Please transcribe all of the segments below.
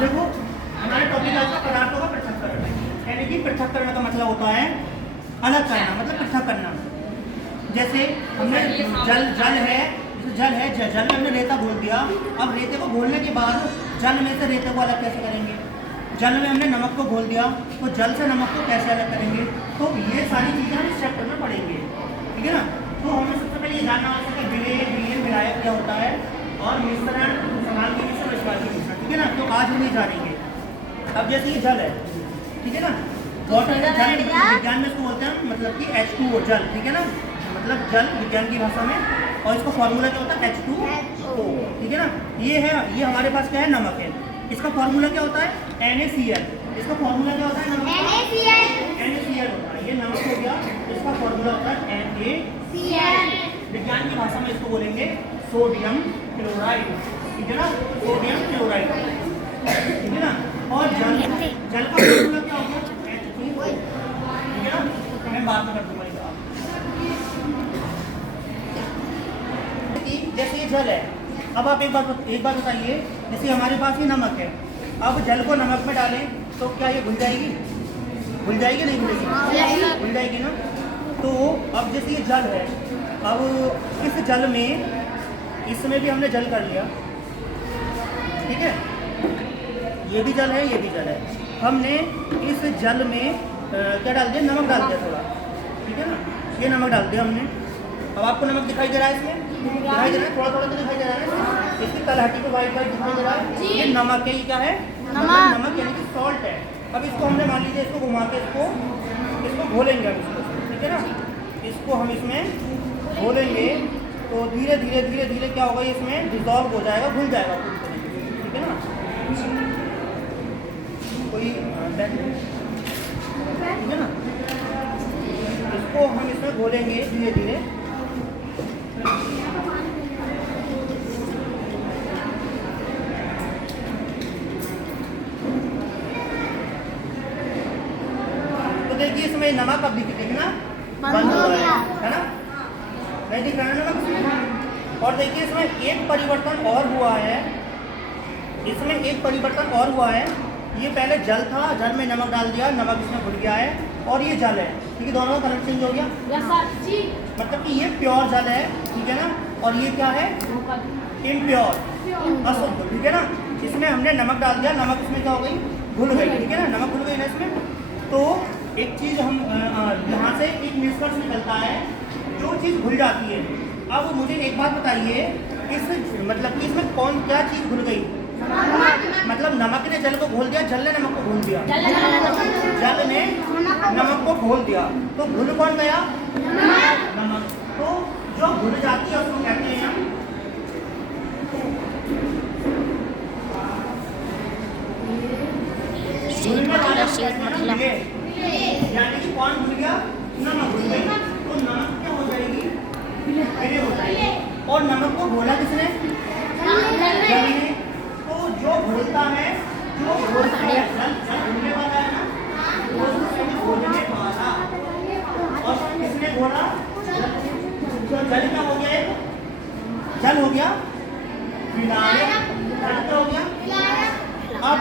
देखो हमारे टॉपिक आज का पदार्थों का पृथक्करण, यानी कि पृथक्करण का मतलब होता है अलग करना, मतलब पृथक करना। जैसे हमने जल है, जल में हमने रेता घोल दिया। अब रेते को घोलने के बाद जल में से रेते को अलग कैसे करेंगे? जल में हमने नमक को घोल दिया, तो जल से नमक को कैसे अलग करेंगे? तो ये सारी चीज़ें हम इस चैप्टर में पढ़ेंगे, ठीक है ना। तो हमें सबसे पहले ये जानना आवश्यक है विलयन विलायक क्या होता है, और मिश्रण, समाल के मिश्रण, विस्तार के मिश्रण, ठीक है ना। तो आज हम ये जानेंगे। अब जैसे ये जल है, ठीक है ना, वाटर है, जल विज्ञान में इसको बोलते हैं मतलब कि H2O, जल, ठीक है ना, मतलब जल विज्ञान की भाषा में। और इसका फॉर्मूला क्या होता है? H2O, ठीक है ना। ये है, ये हमारे पास क्या है? नमक है। इसका फॉर्मूला क्या होता है? NaCl। इसका फॉर्मूला क्या होता है? NaCl होता है। ये नमक हो गया, इसका फॉर्मूला होता है NaCl। विज्ञान की भाषा में इसको बोलेंगे सोडियम क्लोराइड, ठीक है ना, सोडियम क्लोराइड, ठीक है ना। और जल का फॉर्मूला क्या होगा? H2O, ठीक है ना। मैं बात में कर दूंगा इसे। जैसे ये जल है, अब आप एक बार बताइए, जैसे हमारे पास ये नमक है, अब जल को नमक में डालें तो क्या ये घुल जाएगी? घुल जाएगी नहीं घुलेगी? घुल जाएगी ना। तो अब जैसे ये जल है, अब इस जल में, इसमें भी हमने जल कर लिया, ठीक है, ये भी जल है, ये भी जल है। हमने इस जल में क्या डाल दिया? नमक डाल दिया थोड़ा, ठीक है ना। ये नमक डाल दिया हमने। अब आपको नमक दिखाई दे रहा है इसमें? दिखाई दे रहा है, थोड़ा थोड़ा तो दिखाई दे रहा है। इसकी तलहटी को वाइट वाइट दिखाई दे रहा है। ये नमक है, ये क्या है? नमक यानी कि सॉल्ट है। अब इसको हमने मान लीजिए इसको घुमा के इसको घोलेंगे हम इसको, ठीक है ना। इसको हम इसमें घोलेंगे तो धीरे धीरे धीरे धीरे क्या होगा? इसमें डिजॉल्व हो जाएगा, घुल जाएगा पूरी तरीके से, ठीक है ना। कोई ठीक है ना। इसको हम इसमें घोलेंगे धीरे धीरे। तो देखिए इसमें नमक अब दिखना बंद हो गया है ना, नहीं दिख रहा है नमक। और देखिए इसमें एक परिवर्तन और हुआ है, इसमें एक परिवर्तन और हुआ है। ये पहले जल था, जल में नमक डाल दिया, नमक इसमें घुल गया है, और ये जल है, ठीक है, दोनों का कलर चेंज हो गया। मतलब कि ये प्योर जल है, ठीक है ना, और ये क्या है? इम्प्योर, अशुद्ध, ठीक है ना। इसमें हमने नमक डाल दिया, नमक इसमें क्या हो गई? घुल गई, ठीक है ना, नमक घुल गई ना इसमें। तो एक चीज़ हम यहाँ से एक निष्कर्ष निकलता है, जो चीज़ घुल जाती है। अब मुझे एक बात बताइए, इस मतलब कि इसमें कौन क्या चीज़ घुल गई? मतलब नमक ने जल को घोल दिया, जल ने नमक को घोल दिया, जल ने नमक को घोल दिया, तो घुल कौन गया? नमक। तो जो घुल जाती है उसको कहते हैं हम यानी कि कौन घुल गया? नमक घुल गई। तो नमक क्या हो जाएगी? विलय हो जाएगी। और नमक को घोला किसने? जल ने। तो जो घुलता है, जो घोलता है, जल घुलने वाला है ना, वो घोलने वाला। और किसने घोला? तो जल क्या हो गया? जल हो गया विलायक। जल क्या हो गया? अब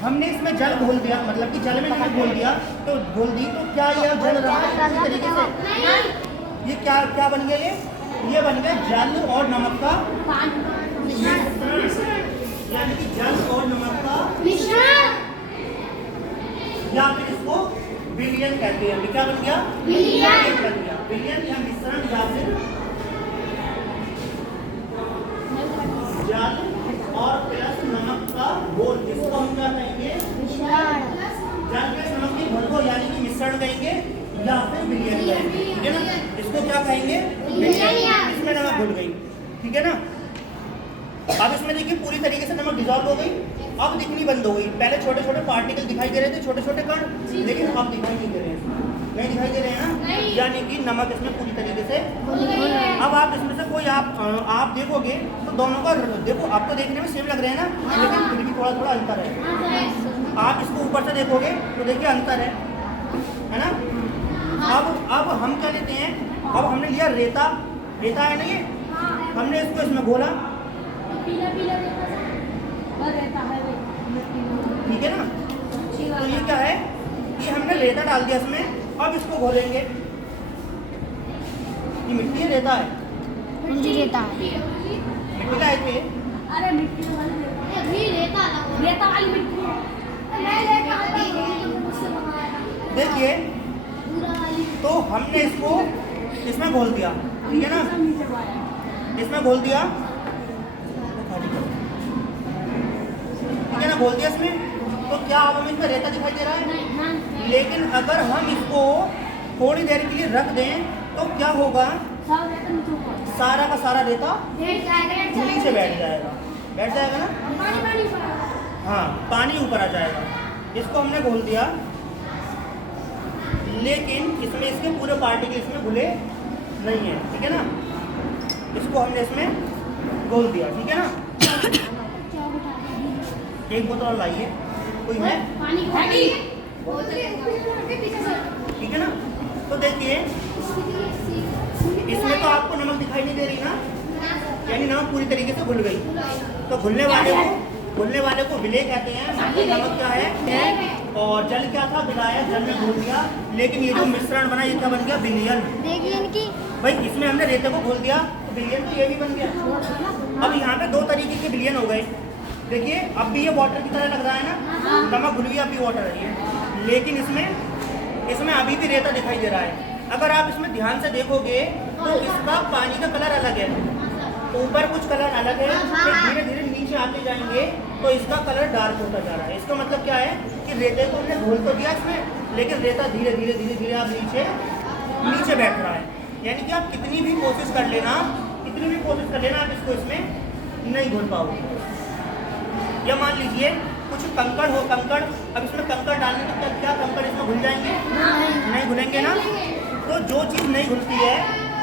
हमने इसमें जल घोल दिया, मतलब कि जल में नमक घोल दिया, तो घोल दी, तो क्या यह जल रहा है इसी तरीके से? ये क्या क्या बन गया? ये बन गया जल और नमक का मिश्रण, यानी कि जल और नमक का मिश्रण, या फिर इसको विलयन कहते हैं। क्या बन गया? विलयन बन गया। विलयन या मिश्रण, या फिर जल और प्लस नमक का घोल, जिसको हम क्या कहेंगे? मिश्रण। जल प्लस नमक के घोल को यानी कि मिश्रण कहेंगे, या फिर विलयन कहेंगे, ठीक है ना। इसको क्या कहेंगे? विलयन। इसमें नमक घुल गई, ठीक है ना। अब इसमें देखिए पूरी तरीके से नमक डिजॉल्व हो गई, अब दिखनी बंद हो गई। पहले छोटे छोटे पार्टिकल दिखाई दे रहे थे, छोटे छोटे कण, लेकिन अब दिखाई नहीं दे रहे हैं, नहीं दिखाई दे रहे हैं ना, यानी कि नमक इसमें पूरी तरीके से। अब आप इसमें से कोई आप देखोगे तो दोनों का देखो, आपको देखने में सेम लग रहे हैं ना, लेकिन फिर भी थोड़ा थोड़ा अंतर है। आप इसको ऊपर से देखोगे तो देखिए अंतर है ना। अब हम क्या लेते हैं? अब हमने लिया रेता, रेता है ना ये, हमने इसको इसमें घोला, पीला पीला रहता है। ठीक है ना। तो ये क्या है, ये हमने रेता डाल दिया इसमें, अब इसको घोलेंगे। ये मिट्टी है रेता है? मुझे रेता है। मिट्टी लाए थे? अरे मिट्टी वाली रेता वाली मिट्टी है। मैं लेके आता हूं, मुझसे मंगाया था। देखिए, पूरा वाली तो हमने इसको इसमें घोल दिया, ठीक है ना, इसमें घोल दिया, ठीक है ना, घोल दिया इसमें। तो क्या अब हमें इसमें रेता दिखाई दे रहा है? लेकिन अगर हम इसको थोड़ी देर के लिए रख दें तो क्या होगा, सारा का सारा रेता नीचे बैठ जाएगा ना। हाँ, पानी ऊपर आ जाएगा। इसको हमने घोल दिया, लेकिन इसमें इसके पूरे पार्टिकल इसमें घुले नहीं है, ठीक है ना। इसको हमने इसमें घोल दिया, ठीक है ना। एक बोतल और लाइए, कोई है? ठीक है ना। तो देखिए, इसमें तो आपको नमक दिखाई नहीं दे रही ना, यानी नमक पूरी तरीके से घुल गई। तो घुलने वाले को विलेय कहते हैं। मतलब नमक क्या है, और जल क्या था, विलायक, जल में घोल दिया। लेकिन ये जो मिश्रण बना, ये क्या बन गया, विलयन। देखिए इनकी भाई इसमें हमने रेते को घोल दिया तो विलयन तो ये भी बन गया। अब यहाँ पे दो तरीके के विलयन हो गए। देखिए, अब भी ये वाटर की तरह लग रहा है ना, नमक घुल गया, अब भी वाटर है ये। लेकिन इसमें अभी भी रेता दिखाई दे रहा है। अगर आप इसमें ध्यान से देखोगे तो इसका पानी का कलर अलग है, ऊपर कुछ कलर अलग है, फिर धीरे धीरे नीचे आते जाएंगे तो इसका कलर डार्क होता जा रहा है। इसका मतलब क्या है कि रेते को हमने घोल तो दिया इसमें, लेकिन रेता धीरे धीरे आप नीचे बैठ रहा है। यानी कि आप कितनी भी कोशिश कर लेना, आप इसको इसमें नहीं घोल पाओगे। या मान लीजिए कुछ कंकड़ हो, अब इसमें कंकड़ डालने के क्या कंकड़ इसमें घुल जाएंगे? नहीं घुलेंगे ना। तो जो चीज़ नहीं घुलती है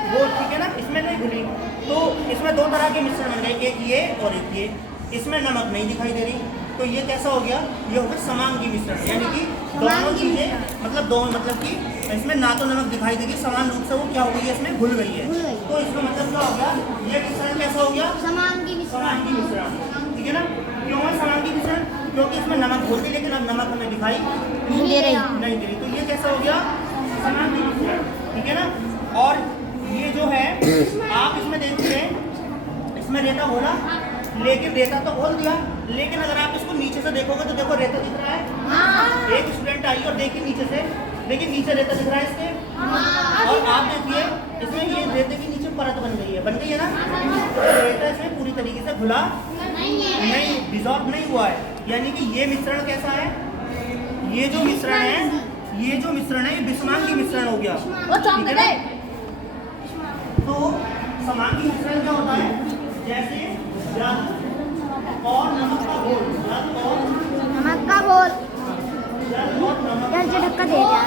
वो, ठीक है ना, इसमें नहीं घुली, तो इसमें दो तरह के मिश्रण बन गए, एक ये और एक ये। इसमें नमक नहीं दिखाई दे रही, तो ये कैसा हो गया, ये हो गया समांगी मिश्रण। यानी कि दोनों चीज़ें मतलब कि इसमें ना तो नमक दिखाई देगी, समान रूप से वो क्या हो गई है, इसमें घुल गई है। तो इसका मतलब क्या हो गया, ये मिश्रण कैसा हो गया, समांगी मिश्रण, ठीक है ना। क्यों है समांगी मिश्रण? क्योंकि इसमें नमक होती, लेकिन अब नमक हमें दिखाई नहीं दे रही। तो ये कैसा हो गया, समांगी मिश्रण, ठीक है ना। और ये जो है, आप इसमें देखिए, इसमें रेता घोला, लेकिन रेता तो घोल दिया, लेकिन अगर आप इसको नीचे से देखोगे तो देखो रेता दिख रहा है। एक स्टूडेंट आई और देखिए नीचे से, देखिए नीचे रेता दिख रहा है इसके। और आप देखिए इसमें ये रेते की नीचे परत बन गई है ना। तो रेता इसमें पूरी तरीके से घुला नहीं, डिसॉल्व नहीं हुआ है। यानी कि ये मिश्रण कैसा है, ये जो मिश्रण है ये विषमांगी मिश्रण हो गया, ठीक है ना। तो समांगी मिश्रण क्या होता है, जैसे जल और नमक का घोल, नमक का घोल, जल और नमक ढक्का दे दिया।